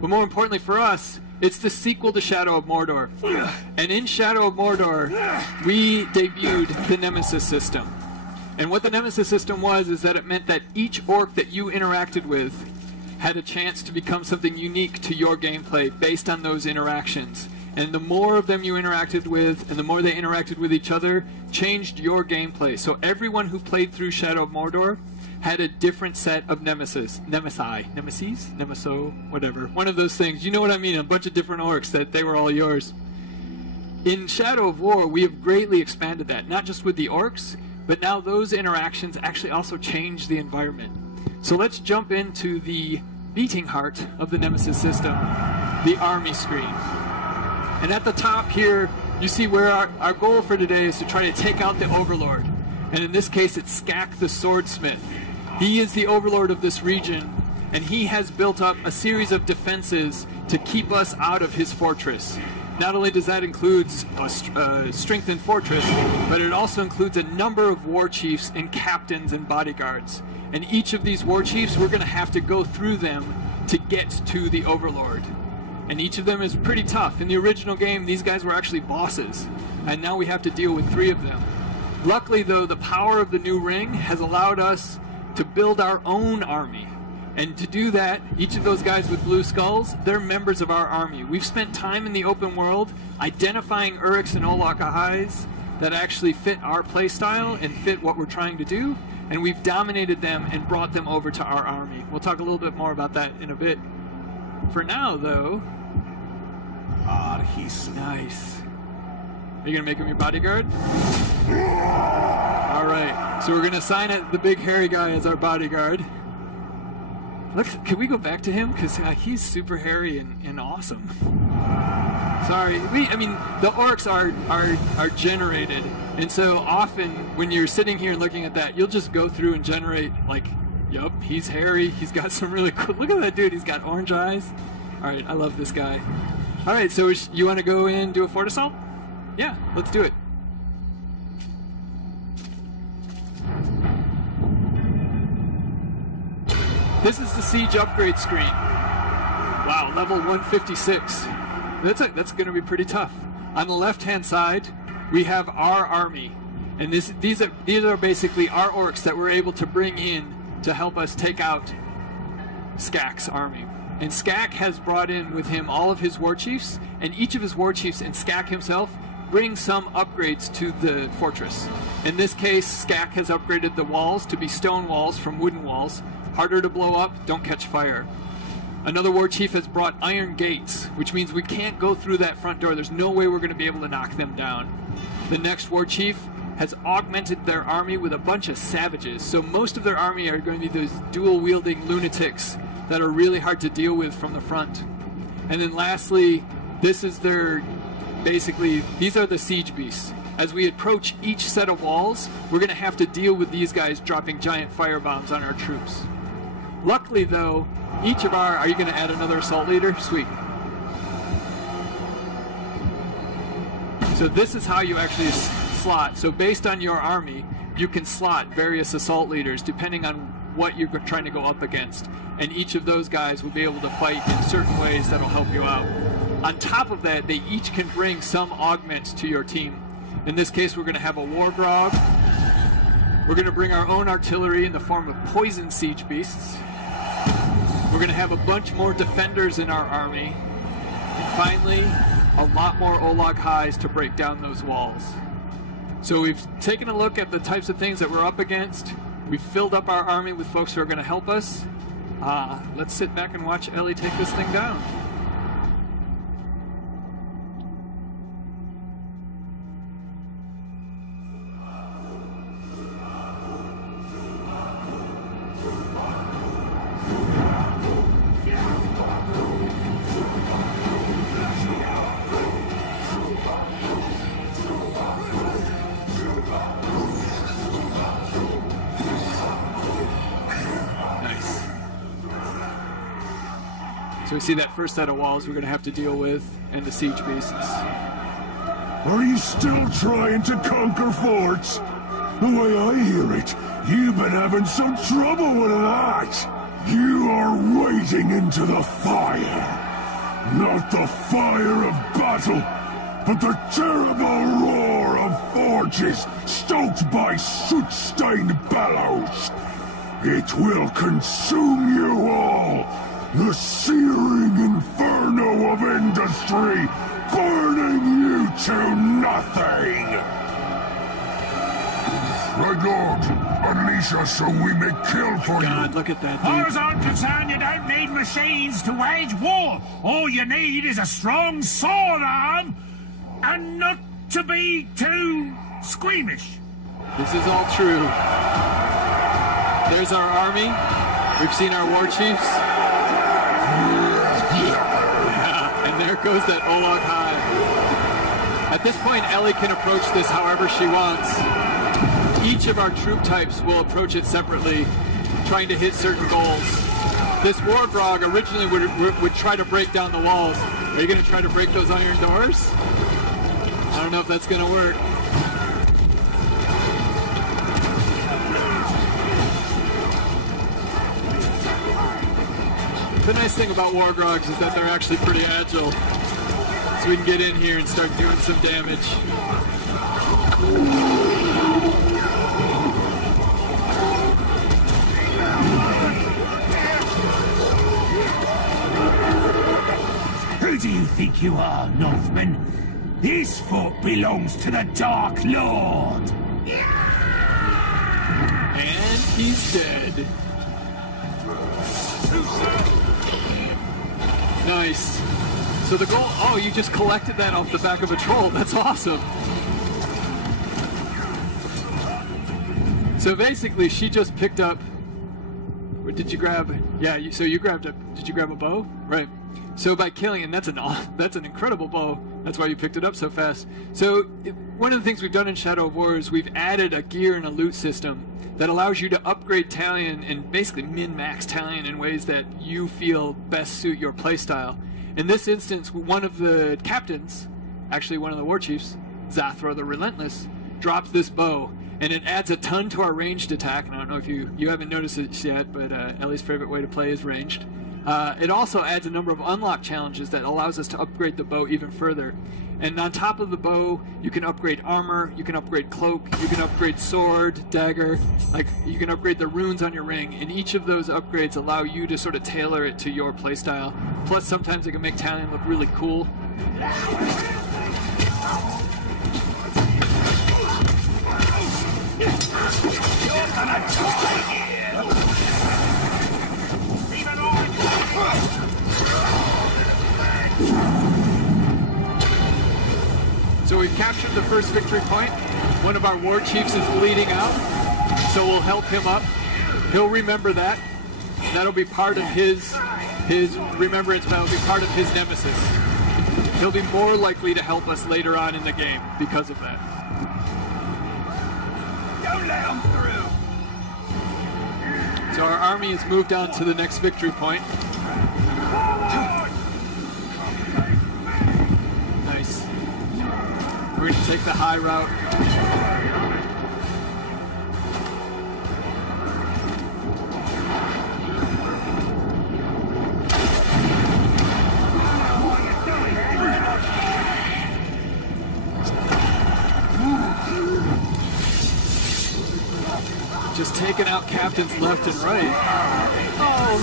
But more importantly for us, it's the sequel to Shadow of Mordor. And in Shadow of Mordor, we debuted the nemesis system. And what the nemesis system was is that it meant that each orc that you interacted with had a chance to become something unique to your gameplay based on those interactions. And the more of them you interacted with, and the more they interacted with each other, changed your gameplay. So everyone who played through Shadow of Mordor had a different set of nemesis. Nemeso, whatever. One of those things. You know what I mean? A bunch of different orcs that they were all yours. In Shadow of War, we have greatly expanded that. Not just with the orcs, but now those interactions actually also change the environment. So let's jump into the beating heart of the nemesis system, the army screen. And at the top here, you see where our goal for today is to try to take out the Overlord. And in this case, it's Skak the Swordsmith. He is the Overlord of this region, and he has built up a series of defenses to keep us out of his fortress. Not only does that include a strengthened fortress, but it also includes a number of war chiefs and captains and bodyguards. And each of these war chiefs, we're going to have to go through them to get to the Overlord. And each of them is pretty tough. In the original game, these guys were actually bosses, and now we have to deal with 3 of them. Luckily, though, the power of the new ring has allowed us to build our own army. And to do that, each of those guys with blue skulls, they're members of our army. We've spent time in the open world identifying Uruks and Olak-Ahais that actually fit our playstyle and fit what we're trying to do, and we've dominated them and brought them over to our army. We'll talk a little bit more about that in a bit. For now, though... Nice. Are you going to make him your bodyguard? Alright, so we're going to assign it the big hairy guy as our bodyguard. Look, can we go back to him? Because he's super hairy and awesome. Sorry, I mean, the orcs are generated. And so often, when you're sitting here looking at that, you'll just go through and generate, like, yup, he's hairy, he's got some really cool... Look at that dude, he's got orange eyes. Alright, I love this guy. Alright, so you want to go in and do a fort assault? Yeah, let's do it. This is the siege upgrade screen. Wow, level 156. That's going to be pretty tough. On the left-hand side, we have our army. And these are basically our orcs that we're able to bring in to help us take out Skak's army. And Skak has brought in with him all of his war chiefs, and each of his war chiefs and Skak himself bring some upgrades to the fortress. In this case, Skak has upgraded the walls to be stone walls from wooden walls, harder to blow up, don't catch fire. Another war chief has brought iron gates, which means we can't go through that front door. There's no way we're going to be able to knock them down. The next war chief has augmented their army with a bunch of savages, so most of their army are going to be those dual-wielding lunatics that are really hard to deal with from the front. And then lastly, this is their... Basically, these are the siege beasts. As we approach each set of walls, we're going to have to deal with these guys dropping giant firebombs on our troops. Luckily, though, each of our... Are you going to add another assault leader? Sweet. So this is how you actually slot. So based on your army, you can slot various assault leaders depending on what you're trying to go up against. And each of those guys will be able to fight in certain ways that'll help you out. On top of that, they each can bring some augment to your team. In this case, we're going to have a war grog. We're going to bring our own artillery in the form of poison siege beasts. We're going to have a bunch more defenders in our army. And finally, a lot more Olak-Ahais to break down those walls. So we've taken a look at the types of things that we're up against. We've filled up our army with folks who are going to help us. Let's sit back and watch Ellie take this thing down. So we see that first set of walls we're going to have to deal with, and the siege beasts. Are you still trying to conquer forts? The way I hear it, you've been having some trouble with that. You are wading into the fire. Not the fire of battle, but the terrible roar of forges stoked by soot-stained bellows. It will consume you all, the searing inferno of industry, burning you to nothing! My lord, unleash us so we may kill for God, you. look at that, As far as dude. I'm concerned, you don't need machines to wage war. All you need is a strong sword arm and not to be too squeamish. This is all true. There's our army. We've seen our war chiefs. Yeah, and there goes that Olog High. At this point, Ellie can approach this however she wants. Each of our troop types will approach it separately, trying to hit certain goals. This war grog originally would try to break down the walls. Are you going to try to break those iron doors? I don't know if that's going to work. The nice thing about war grogs is that they're actually pretty agile. So we can get in here and start doing some damage. Who do you think you are, Northman? This fort belongs to the Dark Lord. And he's dead. Nice. So the goal, oh, you just collected that off the back of a troll. That's awesome. So basically, she just picked up, what did you grab? Yeah, so you grabbed a, did you grab a bow? Right. So by killing, and that's an incredible bow. That's why you picked it up so fast. So one of the things we've done in Shadow of War is we've added a gear and a loot system that allows you to upgrade Talion and basically min-max Talion in ways that you feel best suit your playstyle. In this instance, one of the captains, actually one of the war chiefs, Zathra the Relentless, drops this bow, and it adds a ton to our ranged attack. And I don't know if you haven't noticed it yet, but Ellie's favorite way to play is ranged. It also adds a number of unlock challenges that allows us to upgrade the bow even further. And on top of the bow, you can upgrade armor, you can upgrade cloak, you can upgrade sword, dagger, like you can upgrade the runes on your ring, and each of those upgrades allow you to sort of tailor it to your playstyle. Plus sometimes it can make Talion look really cool. So we've captured the first victory point. One of our war chiefs is bleeding out, so we'll help him up. He'll remember that. That'll be part of his remembrance, that'll be part of his nemesis. He'll be more likely to help us later on in the game because of that. Don't let him through. So our army has moved on to the next victory point. Nice. We're going to take the high route. Just taking out captains left and right. Oh.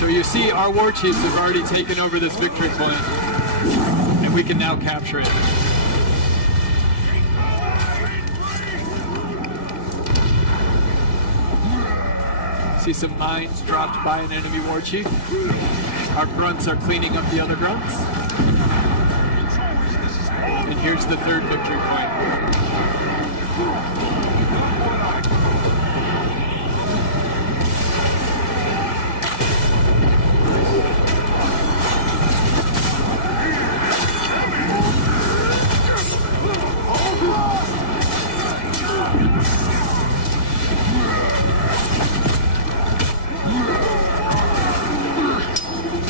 So you see our war chiefs have already taken over this victory point, and we can now capture it. See some mines dropped by an enemy war chief. Our grunts are cleaning up the other grunts. And here's the third victory point.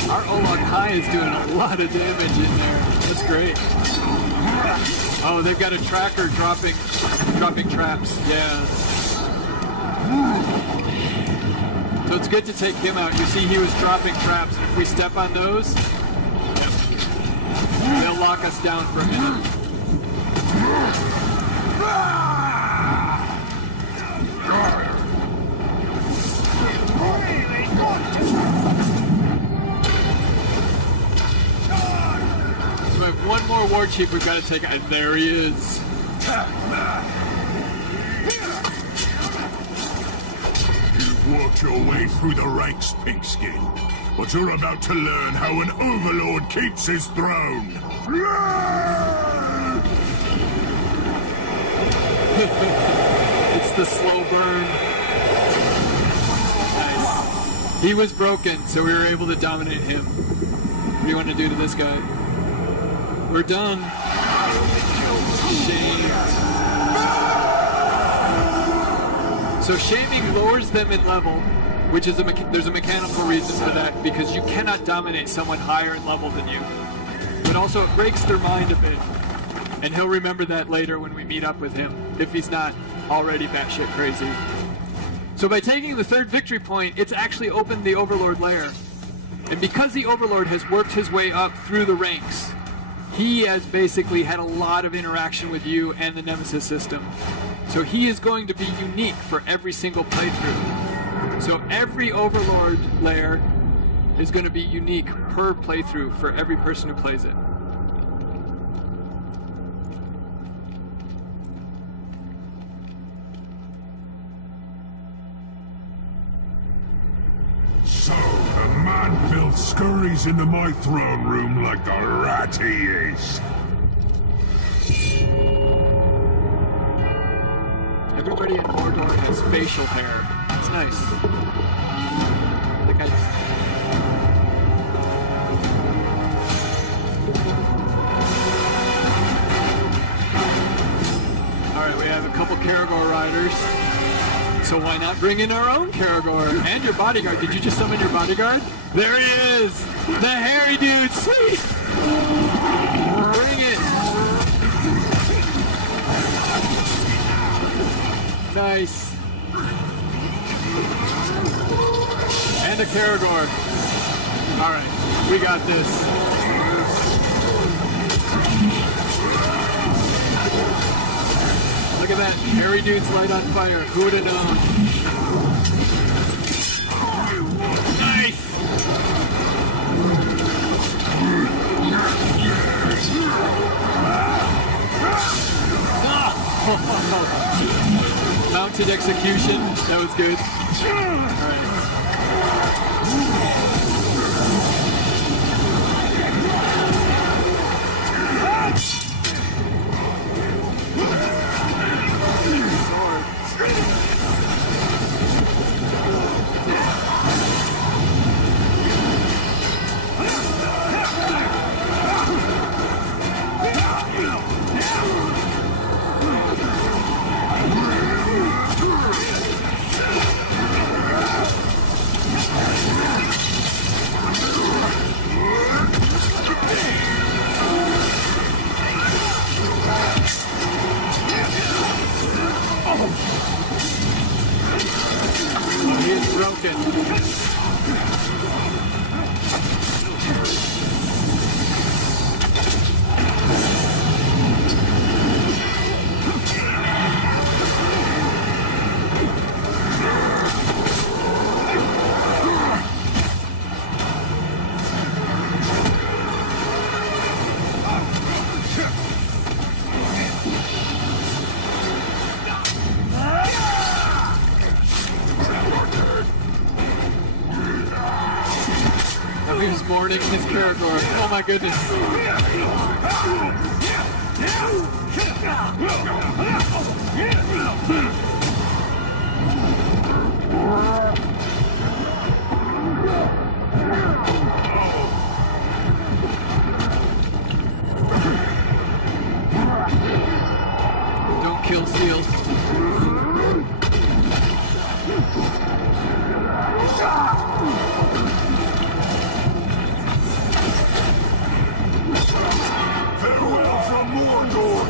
Our Olog High is doing a lot of damage in there. That's great. Oh, they've got a tracker dropping traps. Yeah. It's good to take him out. You see he was dropping traps, and if we step on those, they'll lock us down for a minute. So we have one more war chief we've got to take out. And there he is. You've worked your way through the ranks, Pigskin, but you're about to learn how an Overlord keeps his throne. It's the slow burn. Nice. He was broken, so we were able to dominate him. What do you want to do to this guy? We're done. Shamed. So shaming lowers them in level, which is there's a mechanical reason for that, because you cannot dominate someone higher in level than you. But also it breaks their mind a bit, and he'll remember that later when we meet up with him, if he's not already batshit crazy. So by taking the third victory point, it's actually opened the Overlord lair. And because the Overlord has worked his way up through the ranks, he has basically had a lot of interaction with you and the nemesis system. So he is going to be unique for every single playthrough. So every Overlord lair is going to be unique per playthrough for every person who plays it. So, the man-built scurries into my throne room like the rat he is. Everybody in Mordor has facial hair. It's nice. Like Alright, we have a couple Caragor riders. So why not bring in our own Caragor? And your bodyguard. Did you just summon your bodyguard? There he is! The hairy dude! Sweet! Bring it! Nice. And a Caragor. Alright, we got this. Look at that. Hairy dude's light on fire. Who would have known? Nice! Mounted execution. That was good. Alright. He is broken. He was mourning his Caragor. Oh my goodness. Don't kill seals. Farewell from Mordor!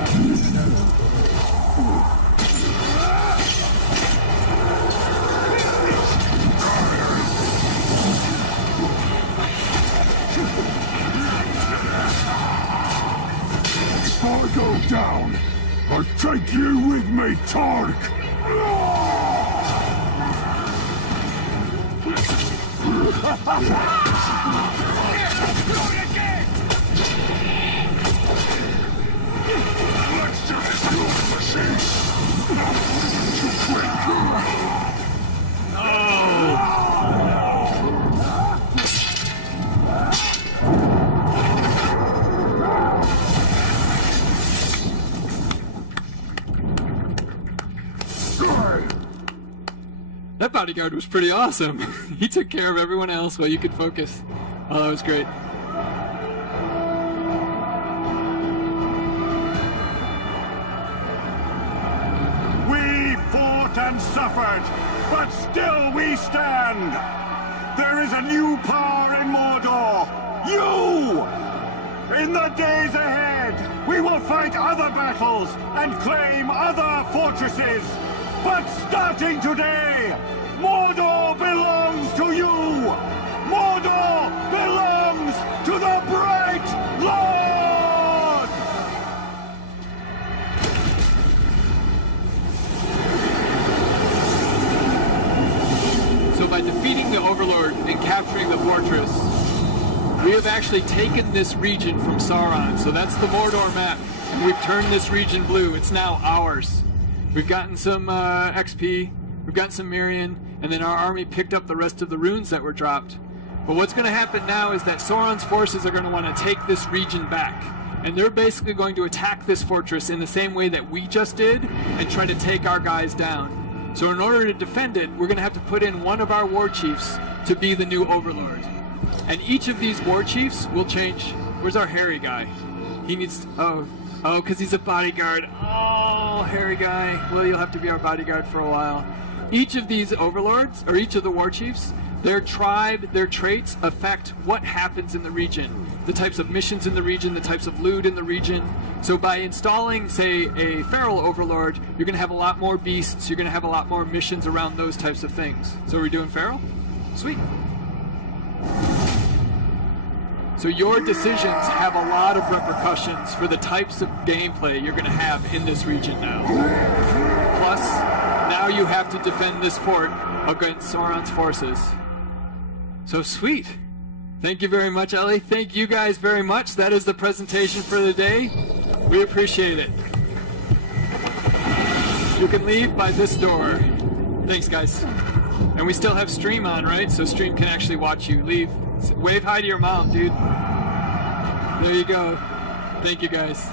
go down, or take you with me, Tark! Let's just kill the machine! Too quick! That bodyguard was pretty awesome. He took care of everyone else while you could focus. Oh, that was great. We fought and suffered, but still we stand. There is a new power in Mordor. You! In the days ahead, we will fight other battles and claim other fortresses. But starting today, Mordor belongs to you! Mordor belongs to the Bright Lord! So by defeating the Overlord and capturing the fortress, we have actually taken this region from Sauron. So that's the Mordor map. And we've turned this region blue. It's now ours. We've gotten some XP, we've gotten some Mirian, and then our army picked up the rest of the runes that were dropped. But what's going to happen now is that Sauron's forces are going to want to take this region back. And they're basically going to attack this fortress in the same way that we just did and try to take our guys down. So in order to defend it, we're going to have to put in one of our war chiefs to be the new Overlord. And each of these war chiefs will change. Where's our hairy guy? He needs... Oh, because he's a bodyguard. Oh, hairy guy. Well, you'll have to be our bodyguard for a while. Each of these overlords, or each of the war chiefs, their tribe, their traits affect what happens in the region. The types of missions in the region, the types of loot in the region. So by installing, say, a feral overlord, you're going to have a lot more beasts, you're going to have a lot more missions around those types of things. So are we doing feral? Sweet. So your decisions have a lot of repercussions for the types of gameplay you're going to have in this region now. Plus, now you have to defend this fort against Sauron's forces. So sweet. Thank you very much, Ellie. Thank you guys very much. That is the presentation for the day. We appreciate it. You can leave by this door. Thanks, guys. And we still have stream on, right? So stream can actually watch you leave. Wave hi to your mom, dude. There you go. Thank you, guys.